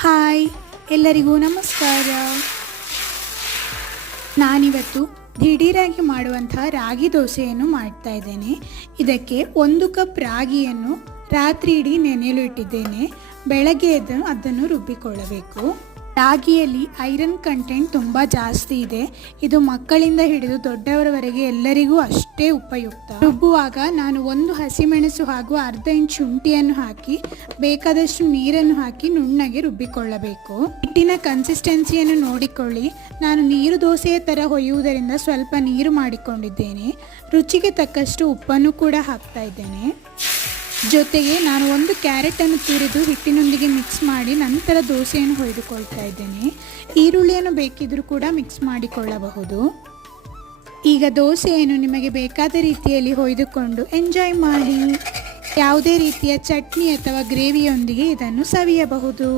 Hi, ಎಲ್ಲರಿಗೂ ನಮಸ್ಕಾರ. ನಾನಿವತ್ತು ದಿಢೀರಾಗಿ ಮಾಡುವಂತಹ ರಾಗಿ ದೋಸೆಯನ್ನು ಮಾಡ್ತಾ ಇದ್ದೇನೆ. ಇದಕ್ಕೆ 1 ಕಪ್ ರಾಗಿಯನ್ನು ರಾತ್ರಿ ಇಡೀ ನೆನೆಯಲು ಇಟ್ಟಿದ್ದೇನೆ. ಬೆಳಗ್ಗೆ ಅದನ್ನು ರುಬ್ಬಿಕೊಳ್ಳಬೇಕು. ರಾಗಿಯಲ್ಲಿ ಐರನ್ ಕಂಟೆಂಟ್ ತುಂಬ ಜಾಸ್ತಿ ಇದೆ. ಇದು ಮಕ್ಕಳಿಂದ ಹಿಡಿದು ದೊಡ್ಡವರವರೆಗೆ ಎಲ್ಲರಿಗೂ ಅಷ್ಟೇ ಉಪಯುಕ್ತ. ರುಬ್ಬುವಾಗ ನಾನು 1 ಹಸಿಮೆಣಸು ಹಾಗೂ ಅರ್ಧ ಇಂಚ್ ಶುಂಠಿಯನ್ನು ಹಾಕಿ ಬೇಕಾದಷ್ಟು ನೀರನ್ನು ಹಾಕಿ ನುಣ್ಣಗೆ ರುಬ್ಬಿಕೊಳ್ಳಬೇಕು. ಹಿಟ್ಟಿನ ಕನ್ಸಿಸ್ಟೆನ್ಸಿಯನ್ನು ನೋಡಿಕೊಳ್ಳಿ. ನಾನು ನೀರು ದೋಸೆಯ ಥರ ಹೊಯ್ಯುವುದರಿಂದ ಸ್ವಲ್ಪ ನೀರು ಮಾಡಿಕೊಂಡಿದ್ದೇನೆ. ರುಚಿಗೆ ತಕ್ಕಷ್ಟು ಉಪ್ಪನ್ನು ಕೂಡ ಹಾಕ್ತಾ ಇದ್ದೇನೆ. ಜೊತೆಗೆ ನಾನು 1 ಕ್ಯಾರೆಟನ್ನು ತುರಿದು ಹಿಟ್ಟಿನೊಂದಿಗೆ ಮಿಕ್ಸ್ ಮಾಡಿ ನಂತರ ದೋಸೆಯನ್ನು ಹೊಯ್ದುಕೊಳ್ತಾ ಇದ್ದೇನೆ. ಈರುಳ್ಳಿಯನ್ನು ಬೇಕಿದ್ದರೂ ಕೂಡ ಮಿಕ್ಸ್ ಮಾಡಿಕೊಳ್ಳಬಹುದು. ಈಗ ದೋಸೆಯನ್ನು ನಿಮಗೆ ಬೇಕಾದ ರೀತಿಯಲ್ಲಿ ಹೊಯ್ದುಕೊಂಡು ಎಂಜಾಯ್ ಮಾಡಿ. ಯಾವುದೇ ರೀತಿಯ ಚಟ್ನಿ ಅಥವಾ ಗ್ರೇವಿಯೊಂದಿಗೆ ಇದನ್ನು ಸವಿಯಬಹುದು.